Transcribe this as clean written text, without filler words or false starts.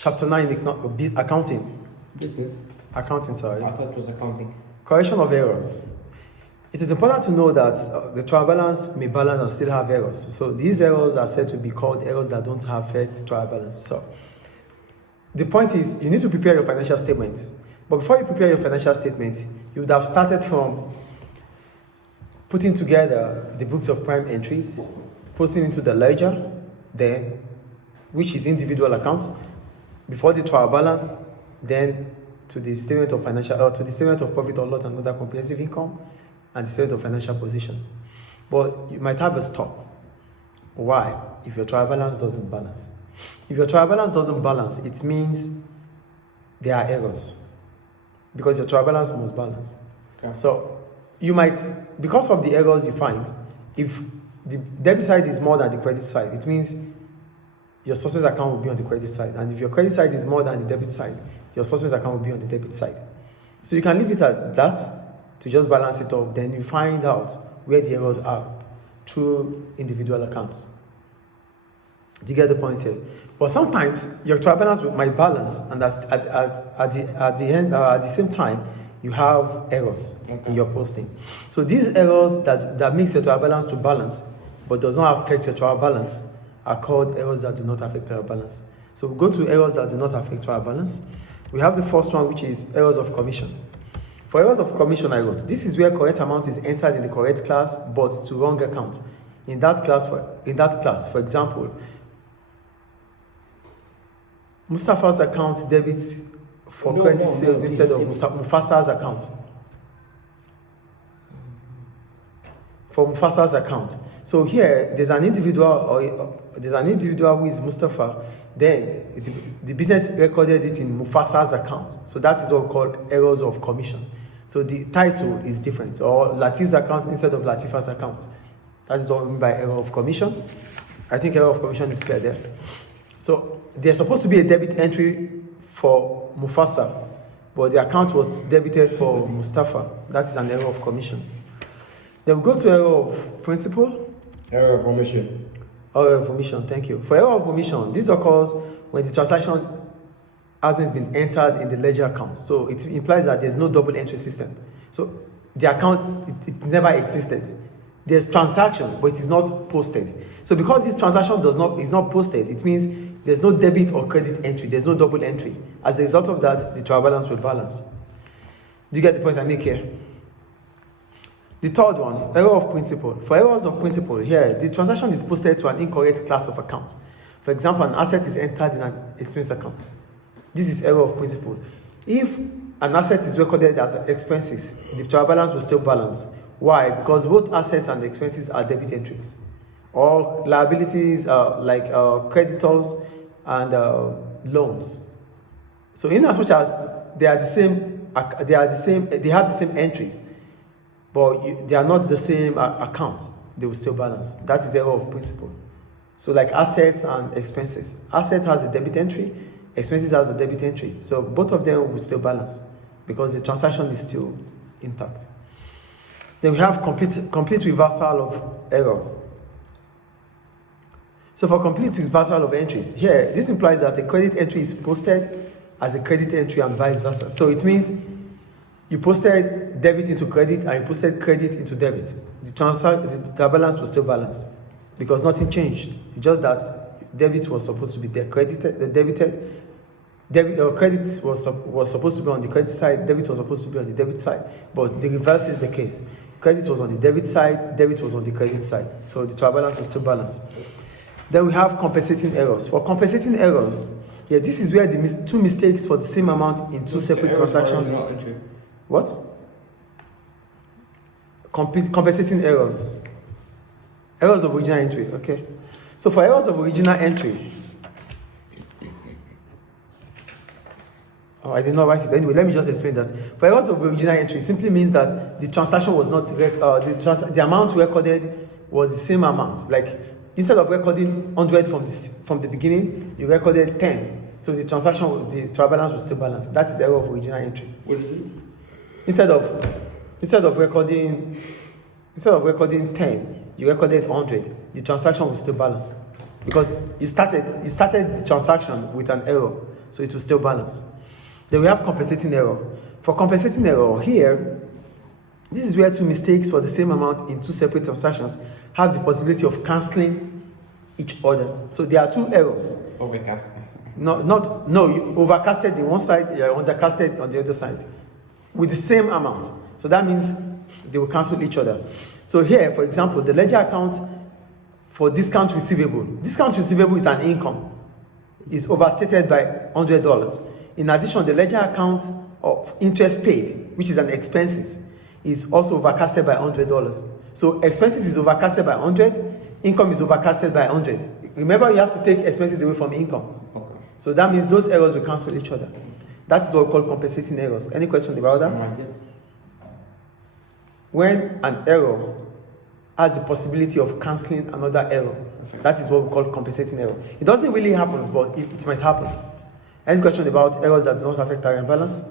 Chapter 9, accounting. Business. Accounting, sorry. I thought it was accounting. Correction of errors. It is important to know that the trial balance may balance and still have errors. So these errors are said to be called errors that don't affect trial balance. So the point is, you need to prepare your financial statement. But before you prepare your financial statement, you would have started from putting together the books of prime entries, posting into the ledger, then which is individual accounts, before the trial balance, then to the statement of to the statement of profit or loss and other comprehensive income, and the statement of financial position. But you might have a stop. Why? If your trial balance doesn't balance. If your trial balance doesn't balance, it means there are errors, because your trial balance must balance. Okay. So you might, because of the errors you find, if the debit side is more than the credit side, it means your suspect account will be on the credit side. And if your credit side is more than the debit side, your suspect account will be on the debit side. So you can leave it at that to just balance it up. Then you find out where the errors are through individual accounts. Do you get the point here? But sometimes your trial balance might balance, and at the same time, you have errors in your posting. So these errors that makes your trial balance to balance, but does not affect your trial balance, are called errors that do not affect trial balance. So we go to errors that do not affect trial balance. We have the first one, which is errors of commission. For errors of commission, I wrote, this is where correct amount is entered in the correct class, but to wrong account. In that class, for example, Mustafa's account debits for credit sales instead of Mufasa's account. For Mufasa's account. So here, there's an individual who is Mustafa. Then the business recorded it in Mufasa's account. So that is what we call errors of commission. So the title is different, or Latif's account instead of Latifa's account. That is what we mean by error of commission. I think error of commission is clear there. So there's supposed to be a debit entry for Mufasa, but the account was debited for Mustafa. That is an error of commission. Then we go to error of principle. Error of omission. Error of omission, thank you. For error of omission, this occurs when the transaction hasn't been entered in the ledger account. So it implies that there's no double entry system. So the account, it never existed. There's transaction, but it is not posted. So because this transaction is not posted, it means there's no debit or credit entry. There's no double entry. As a result of that, the trial balance will balance. Do you get the point I make here? The third one, error of principle. For errors of principle, here, the transaction is posted to an incorrect class of account. For example, an asset is entered in an expense account. This is error of principle. If an asset is recorded as expenses, the trial balance will still balance. Why? Because both assets and expenses are debit entries. All liabilities are like creditors and loans. So in as much as they have the same entries, but they are not the same accounts, they will still balance. That is the error of principle. So like assets and expenses. Asset has a debit entry, expenses has a debit entry. So both of them will still balance because the transaction is still intact. Then we have complete reversal of error. So for complete reversal of entries, here, this implies that a credit entry is posted as a credit entry and vice versa. So it means you posted debit into credit and you posted credit into debit. The balance will still balance because nothing changed. It's just that debit was supposed to be debited. Credit was supposed to be on the credit side, debit was supposed to be on the debit side, but the reverse is the case. Credit was on the debit side, debit was on the credit side. So the trial balance will still balance. Then we have compensating errors. For compensating errors, this is where the two mistakes for the same amount in two separate transactions. What? Compensating errors. Errors of original entry, okay. So for errors of original entry, I did not write it. Anyway, let me just explain that. For errors of original entry, simply means that the transaction was not, the amount recorded was the same amount. Like, instead of recording 100 from the beginning, you recorded 10. So the trial balance will still balance. That is error of original entry. What is it? Instead of recording 10, you recorded 100. The transaction will still balance because you started the transaction with an error, So it will still balance. Then we have compensating error. For compensating error here, this is where two mistakes for the same amount in two separate transactions have the possibility of cancelling each other. So there are two errors. Overcast. No, you overcasted the one side, you undercasted on the other side with the same amount. So that means they will cancel each other. So here, for example, the ledger account for discount receivable. Discount receivable is an income. Is overstated by $100. In addition, the ledger account of interest paid, which is an expenses, is also overcasted by $100. So expenses is overcasted by 100, income is overcasted by 100. Remember, you have to take expenses away from income. Okay. So that means those errors will cancel each other. That is what we call compensating errors. Any question about that? Right, yeah. When an error has the possibility of cancelling another error, that is what we call compensating error. It doesn't really happen, but it might happen. Any question about errors that do not affect carrying balance?